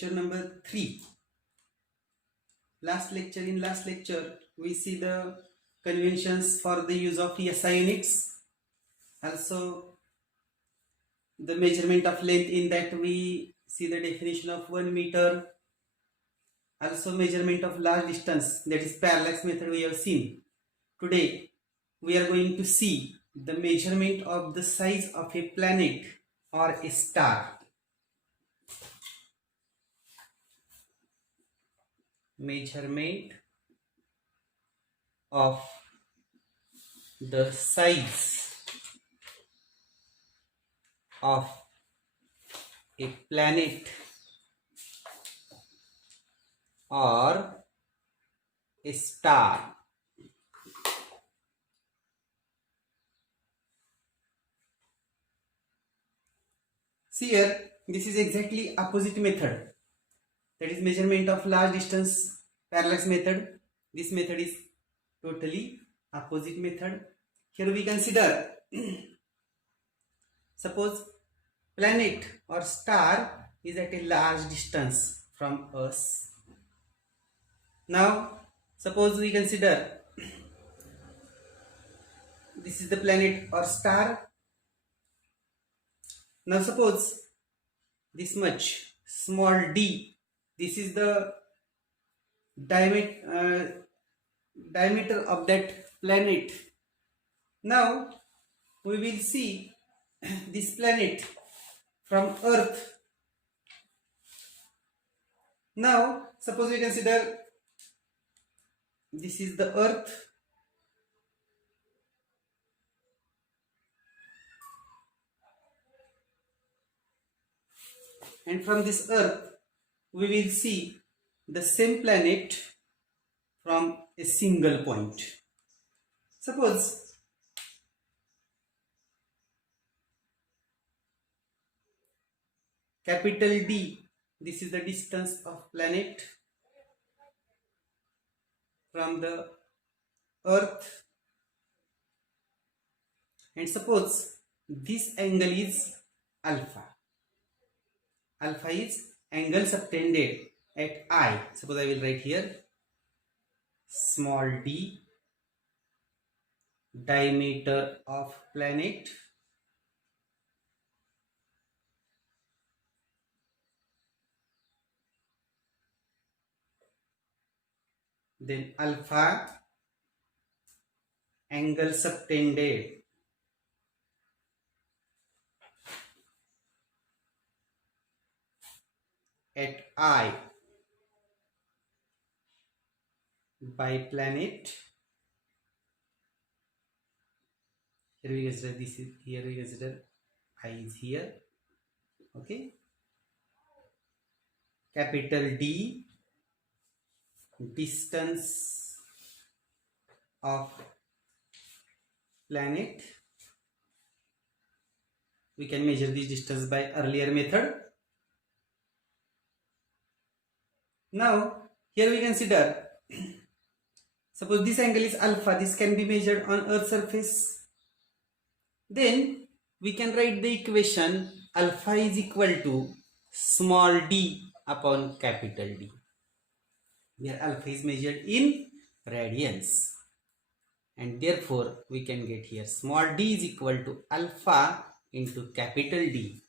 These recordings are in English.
lecture number 3. Last lecture we see the conventions for the use of SI units, also the measurement of length. In that we see the definition of 1 meter, also measurement of large distance, that is parallax method we have seen. Today we are going to see the measurement of the size of a planet or a star. Measurement of the size of a planet or a star. See here, this is exactly opposite method, that is measurement of large distance, parallax method. This method is totally opposite method. Here we consider suppose planet or star is at a large distance from us. Now suppose we consider this is the planet or star. Now suppose this much small d, this is the diameter of that planet. Now we will see this planet from Earth. Now suppose we consider this is the Earth, and from this Earth we will see the same planet from a single point. Suppose capital D, this is the distance of planet from the Earth, and suppose this angle is alpha. Alpha is angle subtended at I. Suppose I will write here small d, diameter of planet, then alpha, angle subtended at I by planet. Here we consider this is here, we consider I is here. Okay, capital D, distance of planet. We can measure this distance by earlier method. Now here we consider suppose this angle is alpha, this can be measured on Earth's surface. Then we can write the equation alpha is equal to small d upon capital D, where alpha is measured in radians, and therefore we can get here small d is equal to alpha into capital D.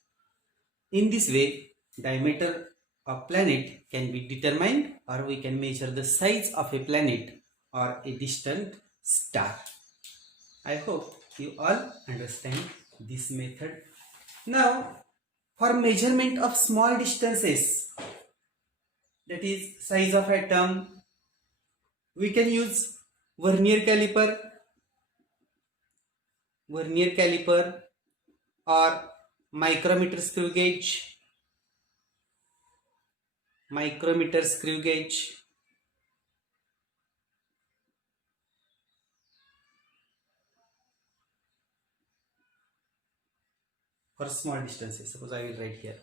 In this way diameter of planet can be determined, or we can measure the size of a planet or a distant star. I hope you all understand this method. Now for measurement of small distances, that is size of atom, we can use vernier caliper or micrometer screw gauge. For small distances, suppose I will write here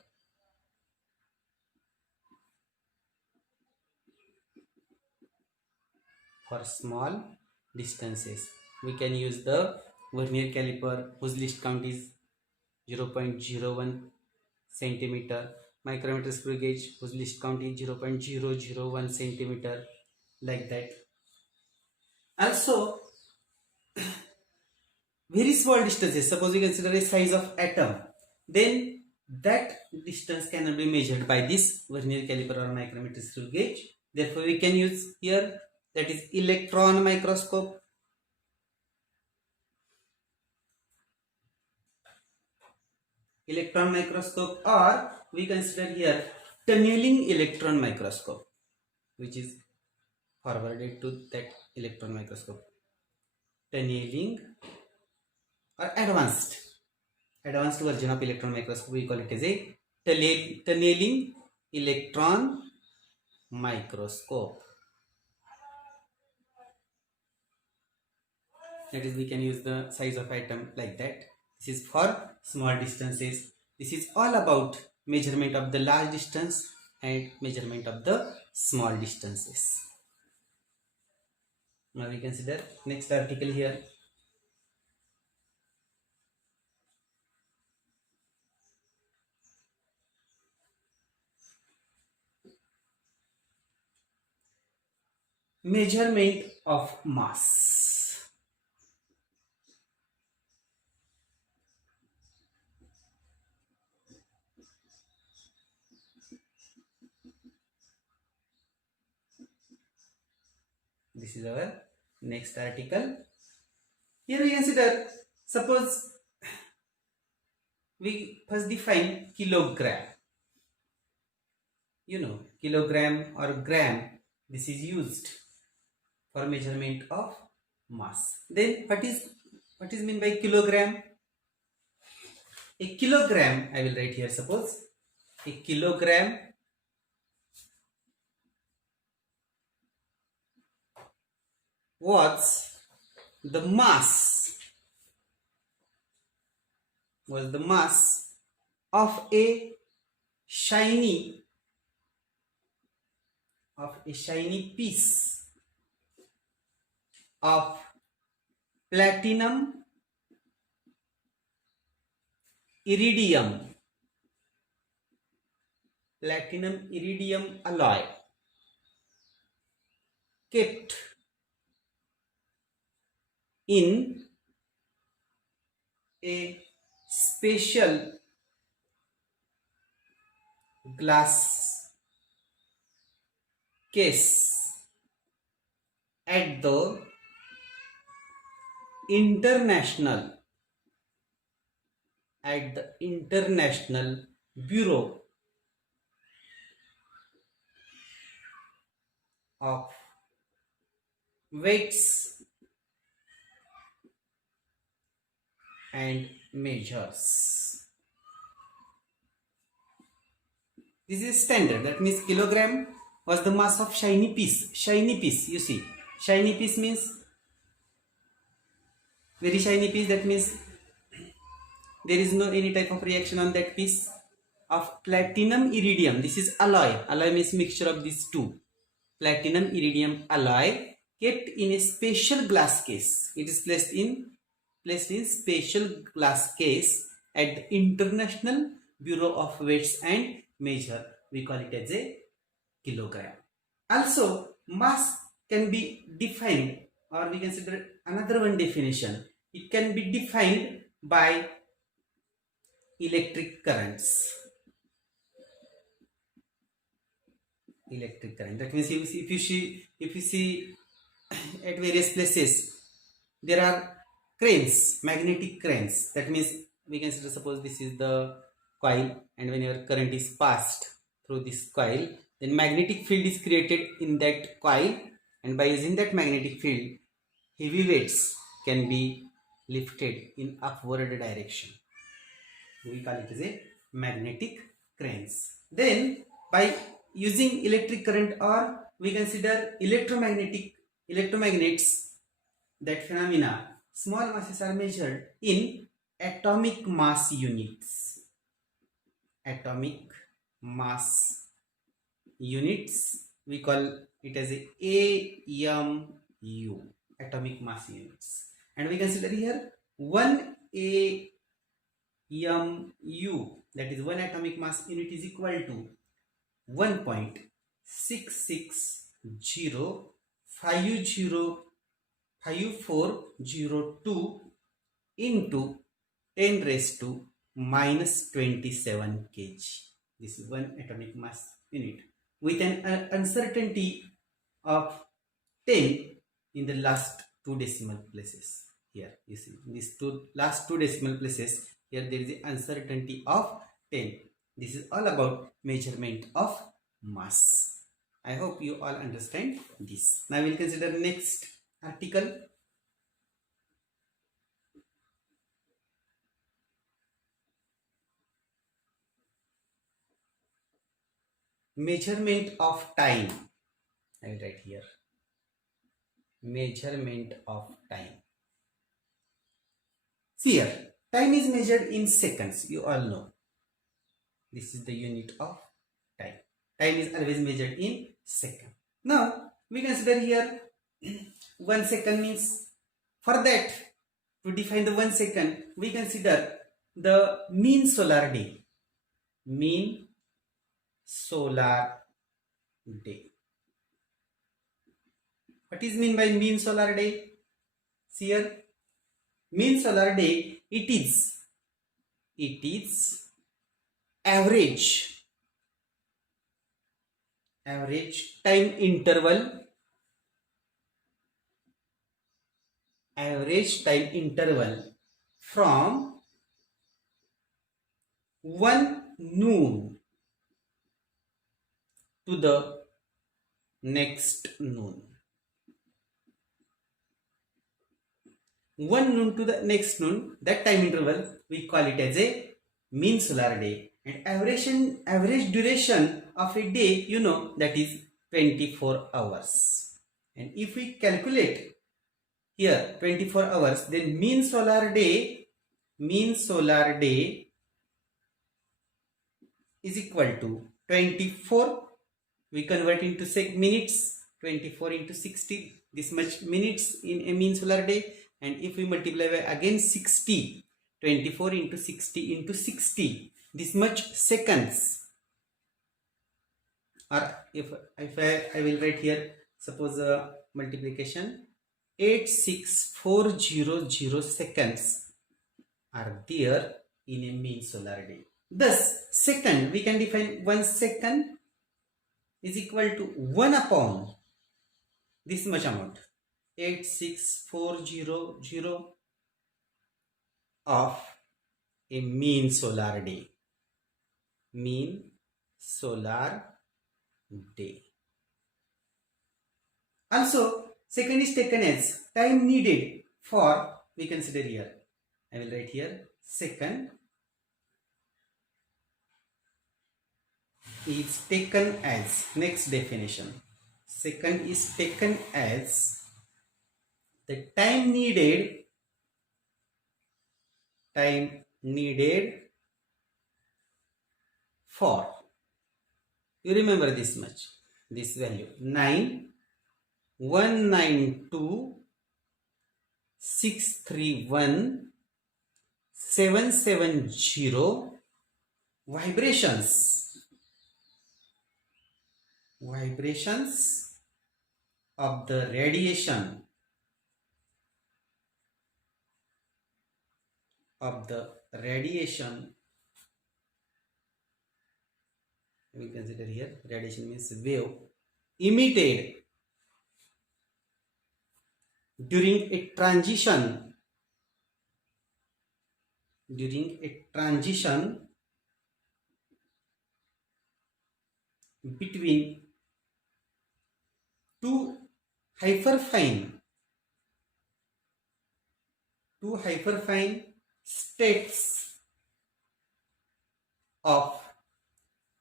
for small distances we can use the vernier caliper whose least count is 0.01 centimeter. micrometer screw gauge whose least count is 0.001 centimeter, like that. Also, very small distances, suppose you consider a size of atom, then that distance cannot be measured by this vernier caliper or micrometer screw gauge. Therefore, we can use here, that is electron microscope. Electron microscope, or we consider here tunneling electron microscope, which is forwarded to that electron microscope. Tunneling or advanced version of electron microscope, we call it as a tunneling electron microscope. That is, we can use the size of atom like that. This is for small distances. This is all about measurement of the large distance and measurement of the small distances. Now we consider next article here. Measurement of mass. This is our next article. Here we consider, suppose we first define kilogram. You know, kilogram or gram, this is used for measurement of mass. Then what is mean by kilogram? A kilogram, I will write here, suppose a kilogram was the mass of a shiny piece of platinum iridium alloy kept in a special glass case at the International Bureau of Weights and Measures. This is standard. That means kilogram was the mass of shiny piece. Shiny piece, you see. Shiny piece means very shiny piece. That means there is no any type of reaction on that piece of platinum iridium. This is alloy. Alloy means mixture of these two. Platinum iridium alloy kept in a special glass case. It is placed in special glass case at the International Bureau of Weights and Measure. We call it as a kilogram. Also, mass can be defined, or we consider another one definition. It can be defined by electric currents. Electric current. That means if you see at various places there are cranes, magnetic cranes. That means we consider, suppose this is the coil, and whenever current is passed through this coil, then magnetic field is created in that coil, and by using that magnetic field, heavy weights can be lifted in upward direction. We call it as a magnetic cranes. Then by using electric current, or we consider electromagnets, that phenomena, small masses are measured in atomic mass units. Atomic mass units, we call it as a AMU, atomic mass units. And we consider here 1 AMU mu, that is 1 atomic mass unit, is equal to 1.6605054002 into 10 raised to minus 27 kg. This is 1 atomic mass unit with an uncertainty of 10 in the last two decimal places. Here you see these last two decimal places. Here there is the uncertainty of 10. This is all about measurement of mass. I hope you all understand this. Now we will consider next article. Measurement of time. I will write here. Measurement of time. See here, time is measured in seconds. You all know. This is the unit of time. Time is always measured in second. Now we consider here 1 second means, for that, to define the 1 second, we consider the mean solar day. Mean solar day. What is mean by mean solar day? See here, mean solar day, it is average time interval, from 1 noon to the next noon. 1 noon to the next noon, that time interval we call it as a mean solar day. And average duration of a day, you know, that is 24 hours. And if we calculate here 24 hours, then mean solar day is equal to 24. We convert into minutes. 24 into 60, this much minutes in a mean solar day. And if we multiply by again 60, 24 into 60 into 60, this much seconds. Or if I will write here, suppose multiplication, 86400 seconds are there in a mean solar day. Thus, second, we can define 1 second is equal to 1 upon this much amount, 86400 of a mean solar day. Mean solar day. Also, second is taken as time needed for, we consider here, I will write here, second is taken as, next definition, second is taken as the time needed for, you remember this much, this value, 9,192,631,770 vibrations of the radiation we consider here, radiation means wave, emitted during a transition between two hyperfine states of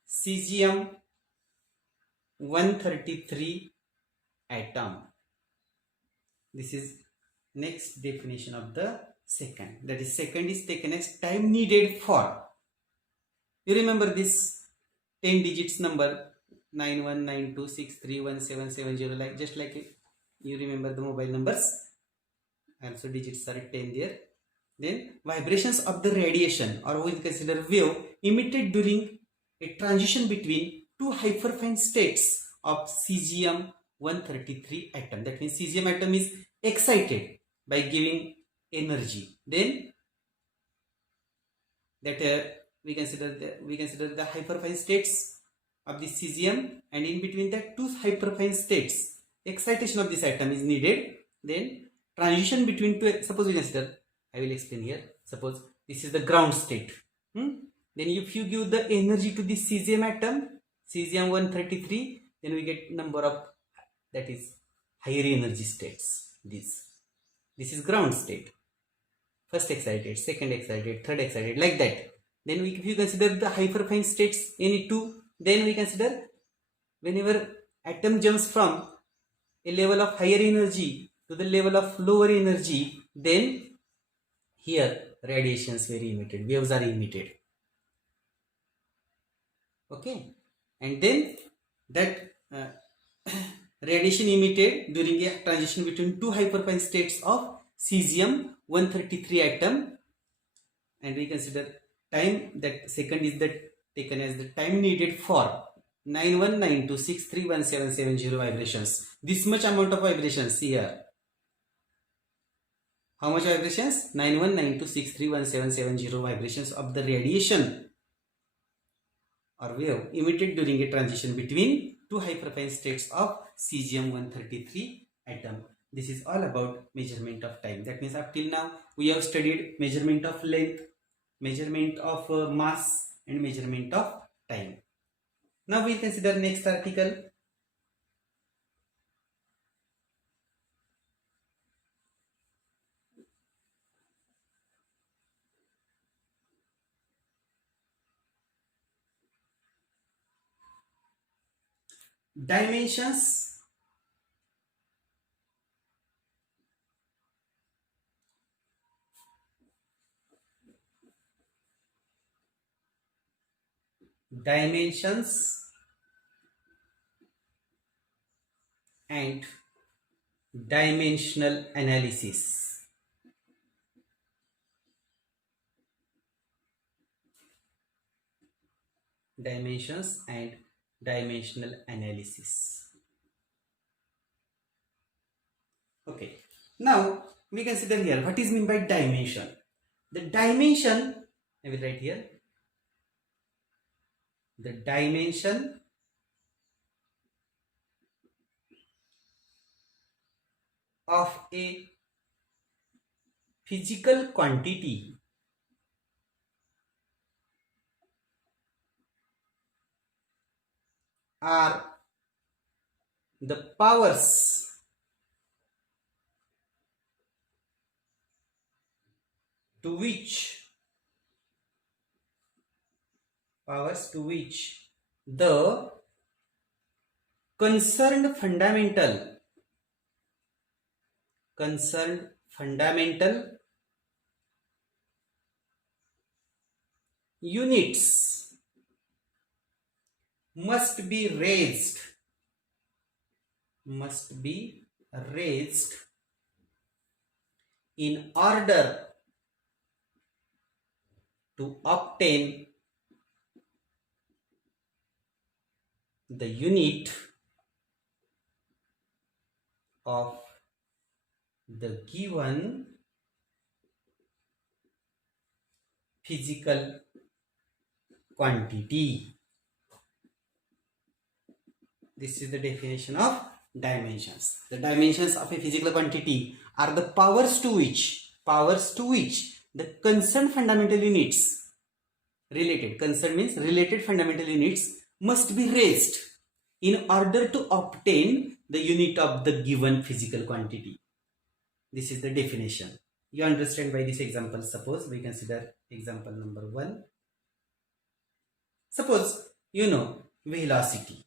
cesium 133 atom. This is next definition of the second. That is, second is taken as time needed for. You remember this 10 digits number, 9192631770, like just like you remember the mobile numbers. Also digits are 10 there. Then vibrations of the radiation, or we consider wave, emitted during a transition between two hyperfine states of cesium-133 atom. That means cesium atom is excited by giving energy. Then that we consider the hyperfine states of the cesium, and in between that two hyperfine states, excitation of this atom is needed. Then transition between two. Suppose we consider, I will explain here. Suppose this is the ground state. Then if you give the energy to the cesium atom, cesium 133, then we get number of, that is, higher energy states. This is ground state. First excited, second excited, third excited, like that. Then if you consider the hyperfine states any two, then we consider whenever atom jumps from a level of higher energy to the level of lower energy, then here radiations were emitted, waves are emitted. Okay, and then that radiation emitted during a transition between two hyperfine states of cesium 133 atom, and we consider time, that second is that taken as the time needed for 9192631770 vibrations. This much amount of vibrations here. How much vibrations? 9192631770 vibrations of the radiation or wave emitted during a transition between two hyperfine states of cesium-133 atom. This is all about measurement of time. That means up till now we have studied measurement of length, measurement of mass, and measurement of time. Now we consider next article. Dimensions and dimensional analysis. Dimensions and dimensional analysis. Okay, now we consider here what is meant by dimension. The dimension, I will write here, the dimension of a physical quantity are the powers to which the concerned fundamental units must be raised in order to obtain the unit of the given physical quantity. This is the definition of dimensions. The dimensions of a physical quantity are the powers to which the concerned fundamental units, related fundamental units, must be raised in order to obtain the unit of the given physical quantity. This is the definition. You understand by this example. Suppose we consider example number 1. Suppose you know velocity.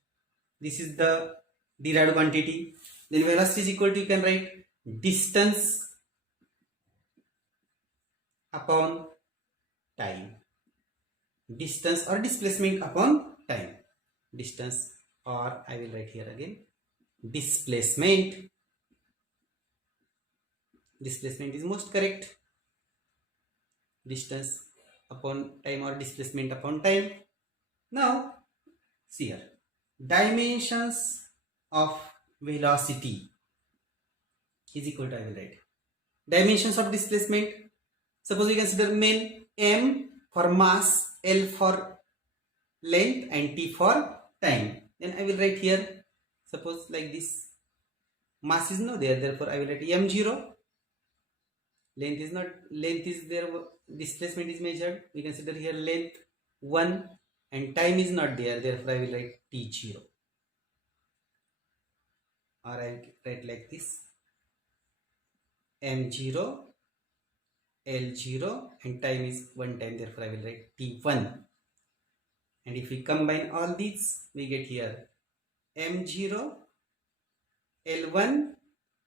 This is the derived quantity. Then velocity is equal to, you can write distance upon time. Distance or displacement upon time. Distance, or I will write here again, displacement. Displacement is most correct. distance upon time or displacement upon time. Now see here, dimensions of velocity is equal to, I will write, dimensions of displacement. Suppose we consider main m for mass, L for length and T for time. Then I will write here, suppose like this, mass is not there, therefore I will write m0. Length is not, length is there, displacement is measured, we consider here length 1, and time is not there, therefore I will write T0, or I will write like this, m0, L0, and time is 1 time, therefore I will write T1. And if we combine all these, we get here m0, L1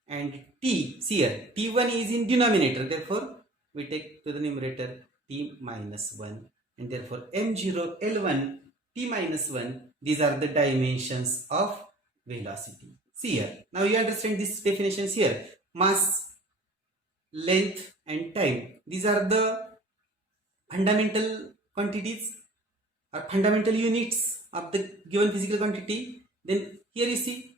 and T. See here, T1 is in denominator, therefore we take to the numerator T minus 1, and therefore m0, L1, T minus 1, these are the dimensions of velocity. See here, now you understand these definitions here, mass, length and time, these are the fundamental quantities or fundamental units of the given physical quantity. Then here you see,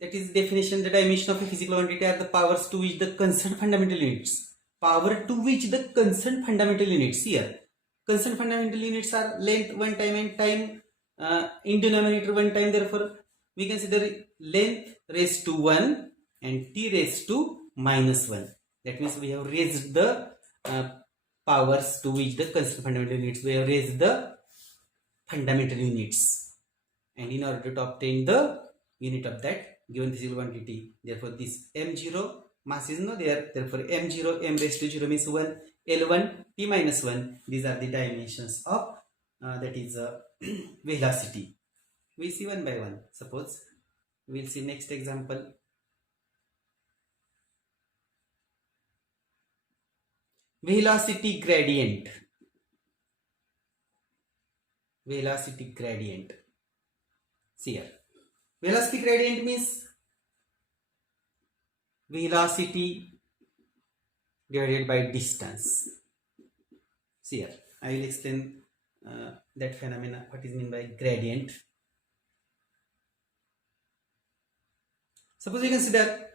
that is definition, the dimension of a physical quantity are the powers to which the concerned fundamental units. Power to which the concerned fundamental units. Here, concerned fundamental units are length 1 time and time in denominator 1 time. Therefore, we consider length raised to 1 and T raised to minus 1. That means we have raised the powers to which the concerned fundamental units. We have raised the fundamental units. And in order to obtain the unit of that given physical quantity, therefore this m0, mass is not there, therefore m0, m raised to 0 means 1, L1, T minus 1, these are the dimensions of that is velocity. We see one by one. Suppose we will see next example. Velocity gradient. Velocity gradient. See here, velocity gradient means velocity divided by distance. See here, I will explain that phenomena, what is meant by gradient. Suppose we consider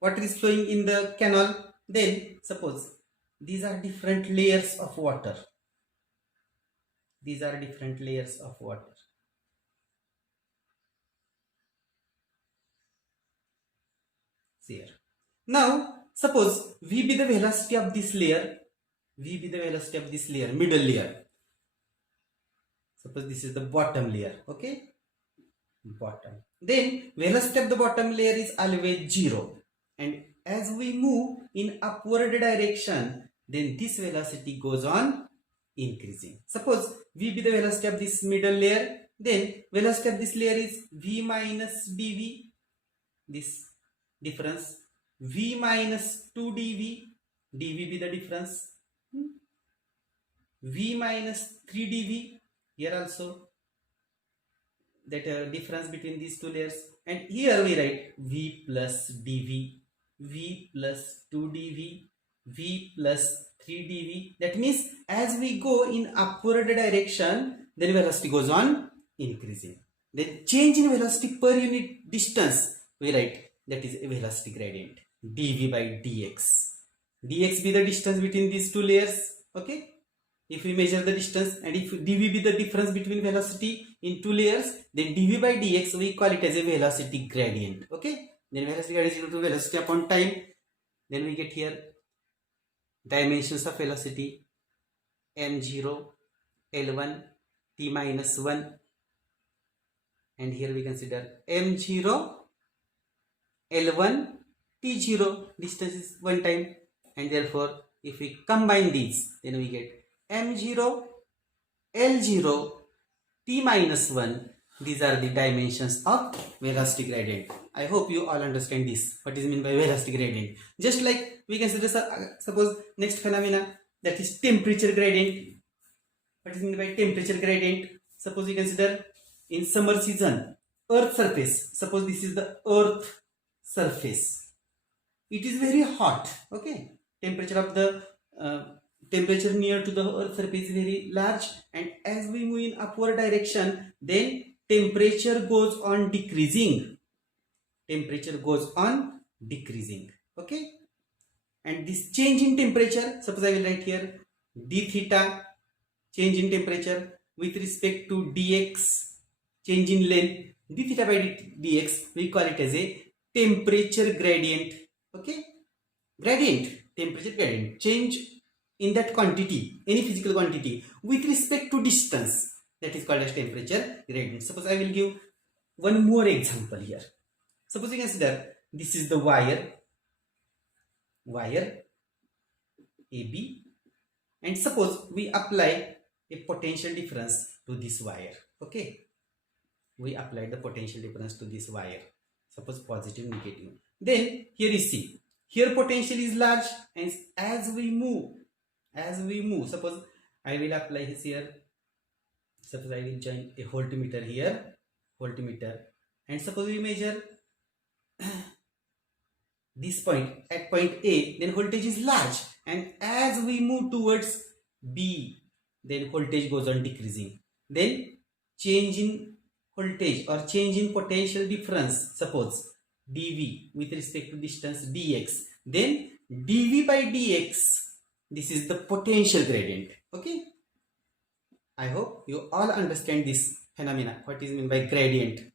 water is flowing in the canal, then suppose these are different layers of water. These are different layers of water. See here. Now, suppose V be the velocity of this layer, V be the velocity of this layer, middle layer. Suppose this is the bottom layer, okay? Bottom. Then velocity of the bottom layer is always 0. And as we move in upward direction, then this velocity goes on increasing. Suppose V be the velocity of this middle layer, then velocity of this layer is V minus dV, this difference, V minus 2 dV, dV be the difference, V minus 3 dV, here also that difference between these two layers, and here we write V plus dV, V plus 2 dV, V plus 3 dV. That means as we go in upward direction, then velocity goes on increasing. Then change in velocity per unit distance, we write that is a velocity gradient, dV by dx. Dx be the distance between these two layers, okay? If we measure the distance, and if dV be the difference between velocity in two layers, then dV by dx we call it as a velocity gradient, okay? Then velocity gradient is equal to velocity upon time. Then we get here dimensions of velocity, m0, L1, T minus 1, and here we consider m0, L1, T0, distance is 1 time, and therefore if we combine these, then we get m0, L0, T minus 1. These are the dimensions of velocity gradient. I hope you all understand this, what is meant by velocity gradient. Just like we consider, suppose next phenomena, that is temperature gradient. What is meant by temperature gradient? Suppose we consider in summer season, earth surface, suppose this is the earth surface, it is very hot, okay? Temperature of the uh, temperature near to the earth surface is very large, and as we move in upward direction, then temperature goes on decreasing. Temperature goes on decreasing. Okay, and this change in temperature, suppose I will write here d theta, change in temperature with respect to dx, change in length, d theta by dx, we call it as a temperature gradient. Okay, gradient, temperature gradient, change in that quantity, any physical quantity with respect to distance, that is called as temperature gradient. Suppose I will give one more example here. Suppose you consider this is the wire AB, and suppose we apply a potential difference to this wire. Okay, we apply the potential difference to this wire, suppose positive, negative. Then here you see, here potential is large, and as we move, suppose I will apply this here, suppose I will join a voltmeter here, voltmeter, and suppose we measure this point at point A, then voltage is large, and as we move towards B, then voltage goes on decreasing. Then change in voltage or change in potential difference, suppose dV with respect to distance dx, then dV by dx, this is the potential gradient. Okay, I hope you all understand this phenomena, what is meant by gradient.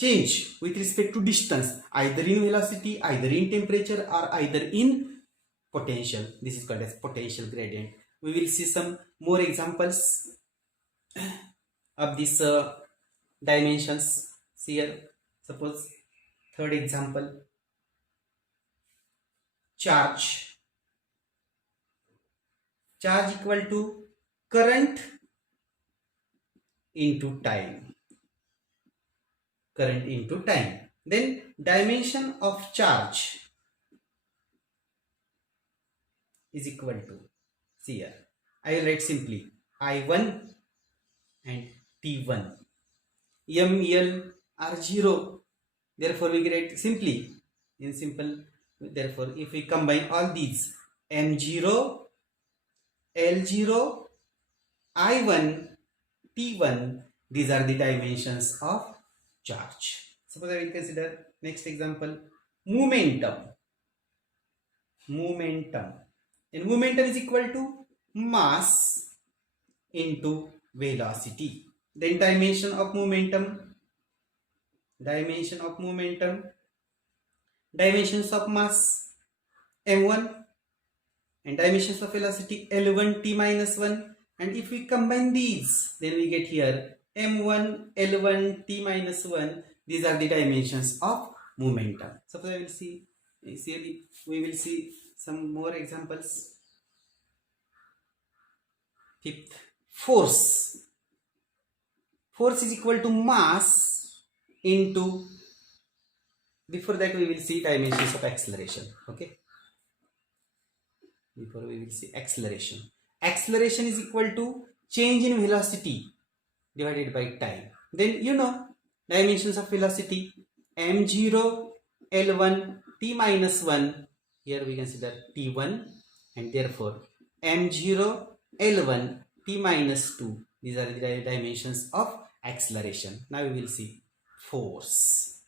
Change with respect to distance, either in velocity, either in temperature, or either in potential. This is called as potential gradient. We will see some more examples of these dimensions here. Suppose third example, charge equal to current into time. Current into time. Then dimension of charge is equal to, see here, I will write simply I1 and T1. M, L are 0. Therefore we write simply in simple. Therefore if we combine all these, M0, L0, I1, T1, these are the dimensions of charge. Suppose I will consider next example, momentum. And momentum is equal to mass into velocity. Then dimension of momentum, dimensions of mass m1, and dimensions of velocity L1 t minus 1. And if we combine these, then we get here m1 L1 t minus 1. These are the dimensions of momentum. Suppose I will see, we will see some more examples. Fifth, force is equal to mass into, before that we will see dimensions of acceleration. Okay, before we will see acceleration is equal to change in velocity divided by time. Then you know dimensions of velocity, m0 L1 t minus 1. Here we consider t1, and therefore m0 L1 t minus 2. These are the dimensions of acceleration. Now we will see force.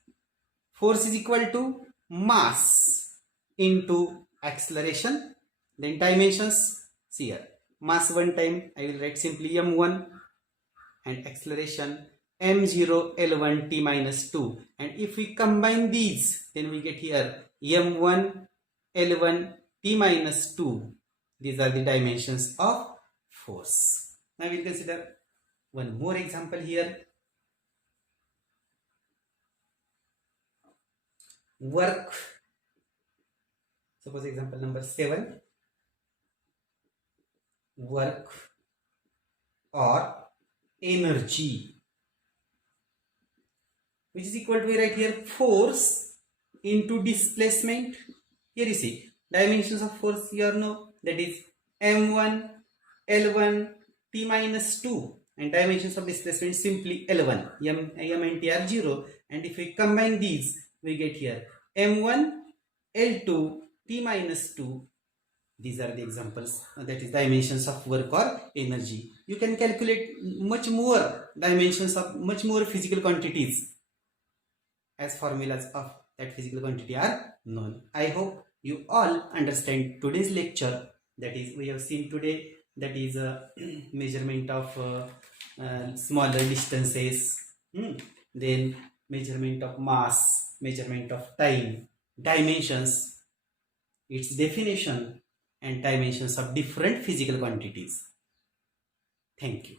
Force is equal to mass into acceleration. Then dimensions, see here, mass one time I will write simply m1, and acceleration m0 L1 t minus 2. And if we combine these, then we get here m1 L1 t minus 2. These are the dimensions of force. Now we will consider one more example here. Work. Suppose example number 7. Work or energy, which is equal to, we write here, force into displacement. Here you see dimensions of force here know, that is m1 L1 t minus 2, and dimensions of displacement simply L1, m and t are 0. And if we combine these, we get here m1 L2 t minus 2. These are the examples, that is dimensions of work or energy. You can calculate much more dimensions of much more physical quantities as formulas of that physical quantity are known. I hope you all understand today's lecture. That is, we have seen today, that is measurement of smaller distances, then measurement of mass, measurement of time, dimensions, its definition, and dimensions of different physical quantities. Thank you.